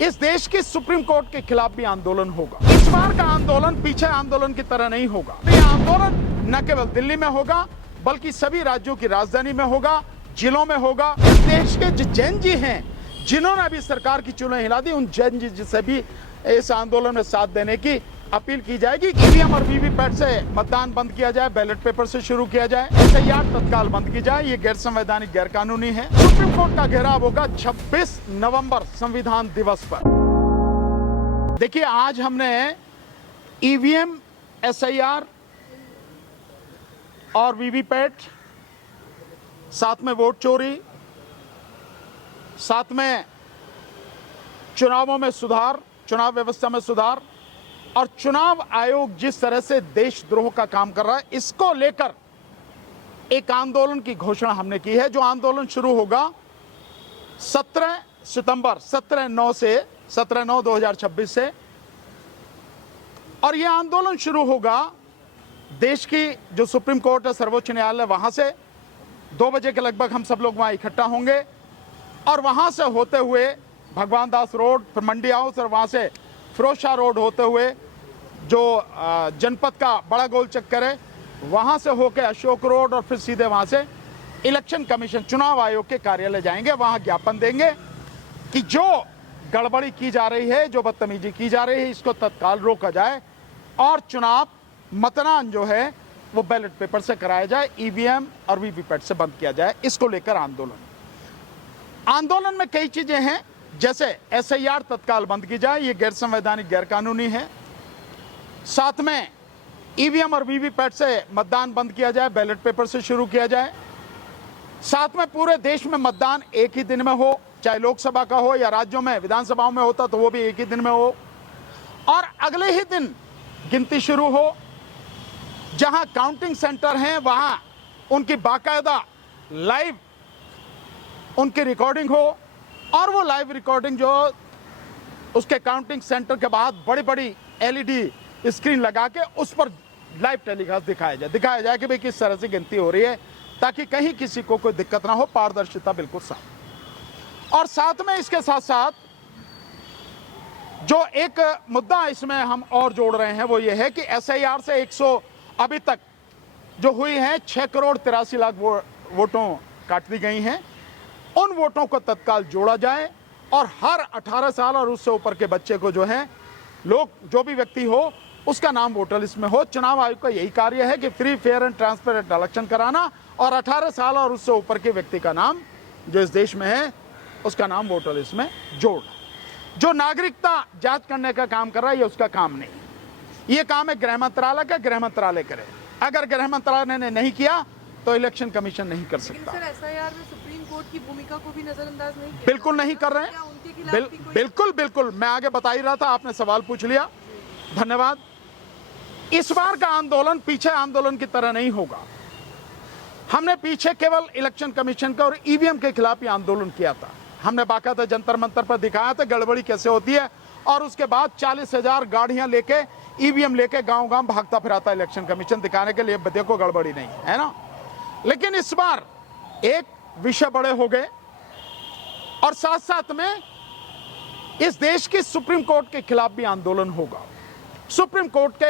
इस देश की सुप्रीम कोर्ट के खिलाफ भी आंदोलन होगा। इस बार का आंदोलन पीछे आंदोलन की तरह नहीं होगा। ये आंदोलन न केवल दिल्ली में होगा बल्कि सभी राज्यों की राजधानी में होगा, जिलों में होगा। इस देश के जो जैन जी हैं जिन्होंने अभी सरकार की चुनें हिला दी, उन जैन जी से भी इस आंदोलन में साथ देने की अपील की जाएगी। ईवीएम और वीवीपैट से मतदान बंद किया जाए, बैलेट पेपर से शुरू किया जाए, एसआईआर तत्काल बंद की जाए। ये गैर संवैधानिक, गैर कानूनी है। सुप्रीम कोर्ट का घेराव होगा 26 नवंबर संविधान दिवस पर। देखिए, आज हमने ईवीएम, एसआईआर और वीवीपैट, साथ में वोट चोरी, साथ में चुनावों में सुधार, चुनाव व्यवस्था में सुधार और चुनाव आयोग जिस तरह से देशद्रोह का काम कर रहा है, इसको लेकर एक आंदोलन की घोषणा हमने की है। जो आंदोलन शुरू होगा 17 सितंबर 17/9/2026 से, और यह आंदोलन शुरू होगा देश की जो सुप्रीम कोर्ट है, सर्वोच्च न्यायालय, वहां से 2 बजे के लगभग हम सब लोग वहां इकट्ठा होंगे और वहां से होते हुए भगवान दास रोड, फिर मंडी हाउस और वहां से फिरोज शाह रोड होते हुए जो जनपद का बड़ा गोल चक्कर है, वहां से होकर अशोक रोड और फिर सीधे वहां से इलेक्शन कमीशन, चुनाव आयोग के कार्यालय जाएंगे। वहां ज्ञापन देंगे कि जो गड़बड़ी की जा रही है, जो बदतमीजी की जा रही है, इसको तत्काल रोका जाए और चुनाव मतदान जो है वो बैलेट पेपर से कराया जाए, ईवीएम और वीवीपैट से बंद किया जाए। इसको लेकर आंदोलन में कई चीजें हैं, जैसे एसआईआर तत्काल बंद की जाए, ये गैर संवैधानिक, गैर कानूनी है। साथ में ईवीएम और वीवीपैट से मतदान बंद किया जाए, बैलेट पेपर से शुरू किया जाए। साथ में पूरे देश में मतदान एक ही दिन में हो, चाहे लोकसभा का हो या राज्यों में विधानसभाओं में होता तो वो भी एक ही दिन में हो, और अगले ही दिन गिनती शुरू हो। जहां काउंटिंग सेंटर हैं वहां उनकी बाकायदा लाइव उनकी रिकॉर्डिंग हो, और वो लाइव रिकॉर्डिंग जो उसके काउंटिंग सेंटर के बाद बड़ी बड़ी एलईडी स्क्रीन लगा के उस पर लाइव टेलीकास्ट दिखाया जाए कि भाई किस तरह से गिनती हो रही है, ताकि कहीं किसी को कोई दिक्कत ना हो, पारदर्शिता बिल्कुल साफ। और साथ में इसके साथ साथ जो एक मुद्दा इसमें हम और जोड़ रहे हैं वो ये है कि एसआईआर से 100 अभी तक जो हुई है 6,83,00,000 वोटों काट दी गई हैं, उन वोटों को तत्काल जोड़ा जाए और हर 18 साल और उससे ऊपर के बच्चे को जो है, लोग जो भी व्यक्ति हो उसका नाम वोटर लिस्ट में हो। चुनाव आयोग का यही कार्य है कि free, fair and transparent election कराना और 18 साल और उससे ऊपर के व्यक्ति का नाम जो इस देश में है उसका नाम वोटर लिस्ट में जोड़ना। जो नागरिकता जांच करने का काम कर रहा है ये उसका काम नहीं, ये काम है गृह मंत्रालय का, गृह मंत्रालय करे। अगर गृह मंत्रालय ने नहीं किया तो इलेक्शन कमीशन नहीं कर सकता। सर, एसआईआर में सुप्रीम कोर्ट की भूमिका को भी नजरअंदाज नहीं किया? बिल्कुल नहीं कर रहे हैं। बिल्कुल मैं आगे बता ही रहा था, आपने सवाल पूछ लिया, धन्यवाद। इस बार का आंदोलन पीछे आंदोलन की तरह नहीं होगा। हमने पीछे केवल इलेक्शन कमीशन का और ईवीएम के खिलाफ ही आंदोलन किया था। हमने बाकायदा जंतर मंतर पर दिखाया था गड़बड़ी कैसे होती है, और उसके बाद 40,000 गाड़ियां लेके, ईवीएम लेके गांव-गांव भागता फिराता इलेक्शन कमीशन, दिखाने के लिए देखो गड़बड़ी नहीं है ना। लेकिन इस बार एक विषय बड़े हो गए और साथ साथ में इस देश की सुप्रीम कोर्ट के खिलाफ भी आंदोलन होगा। सुप्रीम कोर्ट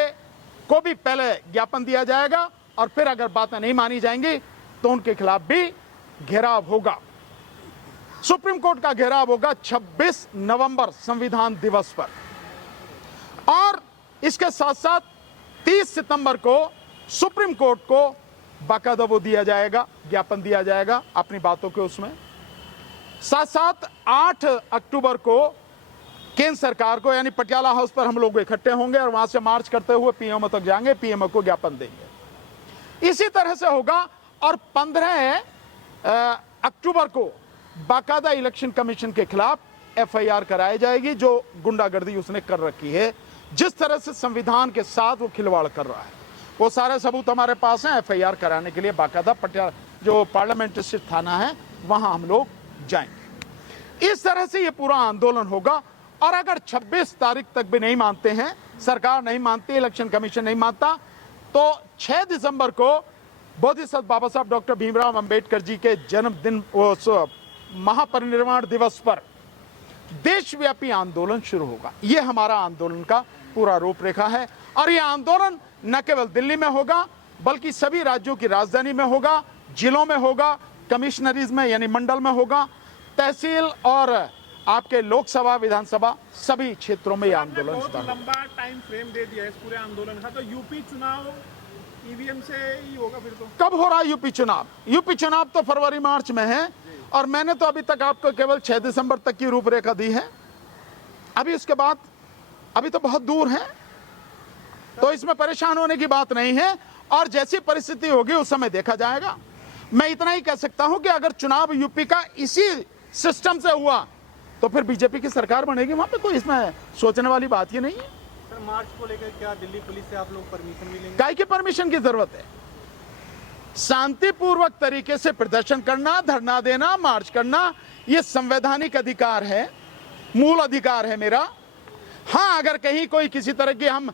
को भी पहले ज्ञापन दिया जाएगा और फिर अगर बातें नहीं मानी जाएंगी तो उनके खिलाफ भी घेराव होगा। सुप्रीम कोर्ट का घेराव होगा 26 नवंबर संविधान दिवस पर, और इसके साथ साथ 30 सितंबर को सुप्रीम कोर्ट को बाकायदा वो दिया जाएगा, ज्ञापन दिया जाएगा अपनी बातों के उसमें। साथ साथ 8 अक्टूबर को केंद्र सरकार को, यानी पटियाला हाउस पर हम लोग इकट्ठे होंगे और वहां से मार्च करते हुए पीएमओ तक जाएंगे, पीएमओ को ज्ञापन देंगे। इसी तरह से होगा। और 15 अक्टूबर को बाकायदा इलेक्शन कमीशन के खिलाफ एफआईआर कराई जाएगी, जो गुंडागर्दी उसने कर रखी है, जिस तरह से संविधान के साथ वो खिलवाड़ कर रहा है, वो सारे सबूत हमारे पास हैं। एफआईआर कराने के लिए बाकायदा पटियाला जो पार्लियामेंट स्थित थाना है वहां हम लोग जाएंगे। इस तरह से ये पूरा आंदोलन होगा। और अगर 26 तारीख तक भी नहीं मानते हैं, सरकार नहीं मानती, इलेक्शन कमीशन नहीं मानता, तो 6 दिसंबर को बोधिसत्व बाबा साहब डॉक्टर भीमराव अंबेडकर जी के जन्मदिन, महापरिनिर्वाण दिवस पर देशव्यापी आंदोलन शुरू होगा। ये हमारा आंदोलन का पूरा रूपरेखा है और ये आंदोलन न केवल दिल्ली में होगा बल्कि सभी राज्यों की राजधानी में होगा, जिलों में होगा, कमिश्नरीज में यानी मंडल में होगा, तहसील और आपके लोकसभा विधानसभा सभी क्षेत्रों में ये आंदोलन बहुत होगा। लंबा टाइम फ्रेम दे दिया है इस पूरे आंदोलन का, तो यूपी चुनाव ईवीएम से ही होगा फिर तो? कब हो रहा है यूपी चुनाव? यूपी चुनाव तो फरवरी मार्च में है और मैंने तो अभी तक आपको केवल 6 दिसंबर तक की रूपरेखा दी है। अभी उसके बाद अभी तो बहुत दूर है, तो इसमें परेशान होने की बात नहीं है और जैसी परिस्थिति होगी उस समय देखा जाएगा। मैं इतना ही कह सकता हूं कि अगर चुनाव यूपी का इसी सिस्टम से हुआ तो फिर बीजेपी की सरकार बनेगी, वहां पे कोई इसमें सोचने वाली बात ही नहीं है। सर मार्च को लेकर क्या दिल्ली पुलिस से आप लोग परमिशन भी लेंगे? काय की परमिशन की जरूरत है? शांतिपूर्वक तरीके से प्रदर्शन करना, धरना देना, मार्च करना, यह संवैधानिक अधिकार है, मूल अधिकार है मेरा। हाँ, अगर कहीं कोई किसी तरह की हम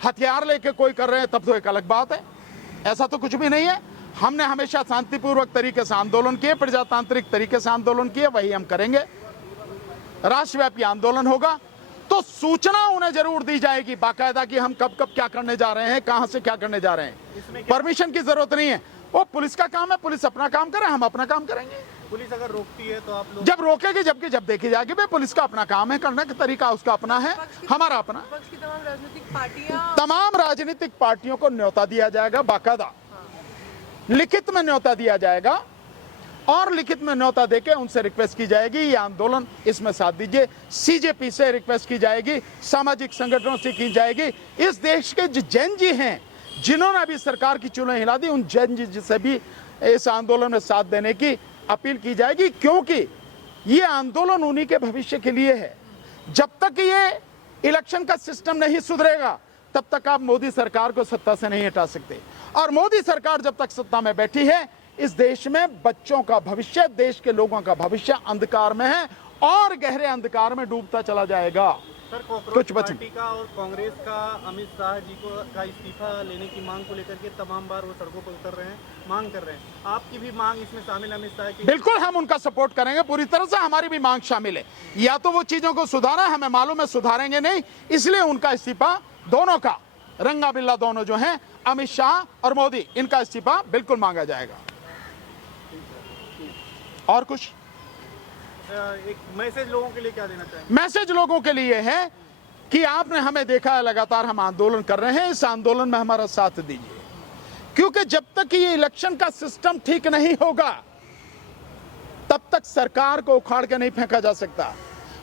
हथियार लेके कोई कर रहे हैं तब तो एक अलग बात है, ऐसा तो कुछ भी नहीं है। हमने हमेशा शांतिपूर्वक तरीके से आंदोलन किए, प्रजातांत्रिक तरीके से आंदोलन किए, वही हम करेंगे। राष्ट्रव्यापी आंदोलन होगा तो सूचना उन्हें जरूर दी जाएगी बाकायदा कि हम कब कब क्या करने जा रहे हैं, कहां से क्या करने जा रहे हैं। परमिशन की जरूरत नहीं है, वो पुलिस का काम है, पुलिस अपना काम करे, हम अपना काम करेंगे। पुलिस अगर रोकती है तो आप लोग? जब रोकेगी जबकि जब देखी जाएगी, भाई पुलिस का अपना काम है, करने का तरीका उसका अपना है, हमारा अपना। विपक्ष की तमाम राजनीतिक पार्टियां, तमाम राजनीतिक पार्टियों को न्योता दिया जाएगा, बाकायदा लिखित में न्योता दिया जाएगा और लिखित में न्योता देके उनसे रिक्वेस्ट की जाएगी ये आंदोलन इसमें साथ दीजिए। सीजेपी से रिक्वेस्ट की जाएगी, सामाजिक संगठनों से की जाएगी। इस देश के जो जैन जी हैं जिन्होंने अभी सरकार की चूल्हे हिला दी, उन जैन जी से भी इस आंदोलन में साथ देने की अपील की जाएगी, क्योंकि ये आंदोलन उन्हीं के भविष्य के लिए है। जब तक ये इलेक्शन का सिस्टम नहीं सुधरेगा तब तक आप मोदी सरकार को सत्ता से नहीं हटा सकते और मोदी सरकार जब तक सत्ता में बैठी है इस देश में बच्चों का भविष्य, देश के लोगों का भविष्य अंधकार में है और गहरे अंधकार में डूबता चला जाएगा। सर कुछ कॉकरोच बचें। पार्टी का और कांग्रेस का अमित शाह जी को का इस्तीफा लेने की मांग को लेकर के तमाम बार वो सड़कों पर उतर रहे हैं, मांग कर रहे हैं। आपकी भी मांग इसमें शामिल अमित शाह की? बिल्कुल, हम उनका सपोर्ट करेंगे पूरी तरह से, हमारी भी मांग शामिल है। या तो वो चीजों को सुधारा, हमें मालूम है सुधारेंगे नहीं, इसलिए उनका इस्तीफा, दोनों का, रंगा बिल्ला दोनों जो हैं, अमित शाह और मोदी, इनका इस्तीफा बिल्कुल मांगा जाएगा। और कुछ एक मैसेज लोगों के लिए क्या देना चाहेंगे? मैसेज लोगों के लिए है कि आपने हमें देखा है, लगातार हम आंदोलन कर रहे हैं, इस आंदोलन में हमारा साथ दीजिए, क्योंकि जब तक ये इलेक्शन का सिस्टम ठीक नहीं होगा तब तक सरकार को उखाड़ के नहीं फेंका जा सकता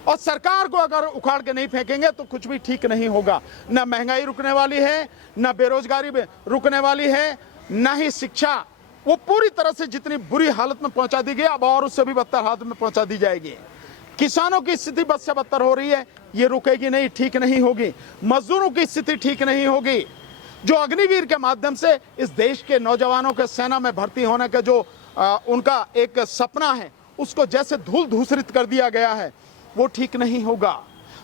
और सरकार को अगर उखाड़ के नहीं फेंकेंगे तो कुछ भी ठीक नहीं होगा। न महंगाई रुकने वाली है, न बेरोजगारी रुकने वाली है, न ही शिक्षा, वो पूरी तरह से जितनी बुरी हालत में पहुंचा दी गई अब और उससे भी बदतर हालत में पहुंचा दी जाएगी। किसानों की स्थिति बद से बदतर हो रही है, ये रुकेगी नहीं, ठीक नहीं होगी। मजदूरों की स्थिति ठीक नहीं होगी। जो अग्निवीर के माध्यम से इस देश के नौजवानों के सेना में भर्ती होने का जो उनका एक सपना है उसको जैसे धूल धूसरित कर दिया गया है, वो ठीक नहीं होगा।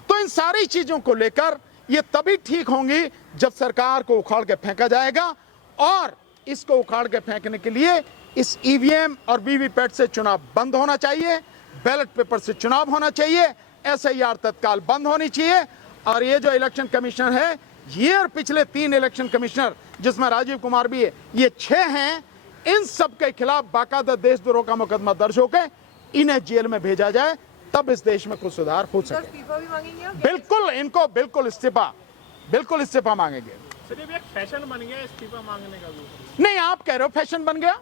तो इन सारी चीजों को लेकर ये तभी ठीक होंगी जब सरकार को उखाड़ के फेंका जाएगा और इसको उखाड़ के फेंकने के लिए इस ईवीएम और वीवीपैट से चुनाव बंद होना चाहिए, बैलेट पेपर से चुनाव होना चाहिए, एसआईआर तत्काल बंद होनी चाहिए। और ये जो इलेक्शन कमिश्नर है, ये और पिछले 3 इलेक्शन कमिश्नर जिसमें राजीव कुमार भी है, ये 6 हैं, इन सब के खिलाफ बाकायदा देशद्रोह का मुकदमा दर्ज होकर इन्हें जेल में भेजा जाए, तब इस देश में कुछ सुधार हो सके। इस्तीफा भी मांगेंगे आप? बिल्कुल, इनको बिल्कुल इस्तीफा मांगेंगे। सर ये भी एक फैशन बन गया इस्तीफा मांगने का भी? नहीं, आप कह रहे हो फैशन बन गया।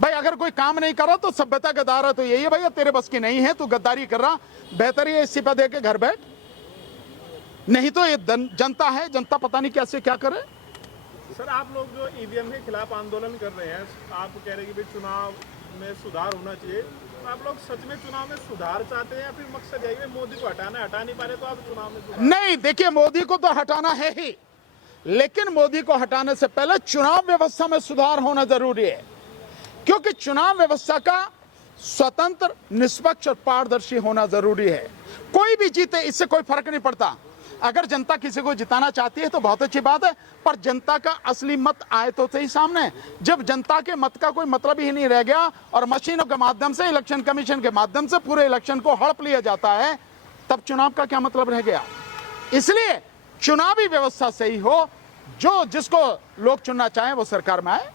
भाई अगर कोई काम नहीं कर रहा तो सभ्यता का दायरा तो यही है, भैया तेरे बस की नहीं है, तू गद्दारी कर रहा, बेहतर ये इस्तीफा दे के घर बैठ। नहीं तो ये जनता है, जनता पता नहीं कैसे क्या करे। सर आप लोग जो ईवीएम के खिलाफ आंदोलन कर रहे हैं, आप कह रहे हैं कि भाई चुनाव में सुधार होना चाहिए, तो आप लोग सच में चुनाव में सुधार चाहते हैं या फिर मकसद है कि मोदी को हटाना है, हटा नहीं पा रहे तो आप चुनाव में सुधार? नहीं, देखिए मोदी को तो हटाना है ही, लेकिन मोदी को हटाने से पहले चुनाव व्यवस्था में सुधार होना जरूरी है, क्योंकि चुनाव व्यवस्था का स्वतंत्र, निष्पक्ष और पारदर्शी होना जरूरी है। कोई भी जीते इससे कोई फर्क नहीं पड़ता। अगर जनता किसी को जिताना चाहती है तो बहुत अच्छी बात है, पर जनता का असली मत आए तो सही सामने। जब जनता के मत का कोई मतलब ही नहीं रह गया और मशीनों के माध्यम से, इलेक्शन कमीशन के माध्यम से पूरे इलेक्शन को हड़प लिया जाता है, तब चुनाव का क्या मतलब रह गया। इसलिए चुनावी व्यवस्था सही हो, जो जिसको लोग चुनना चाहें वो सरकार में आए।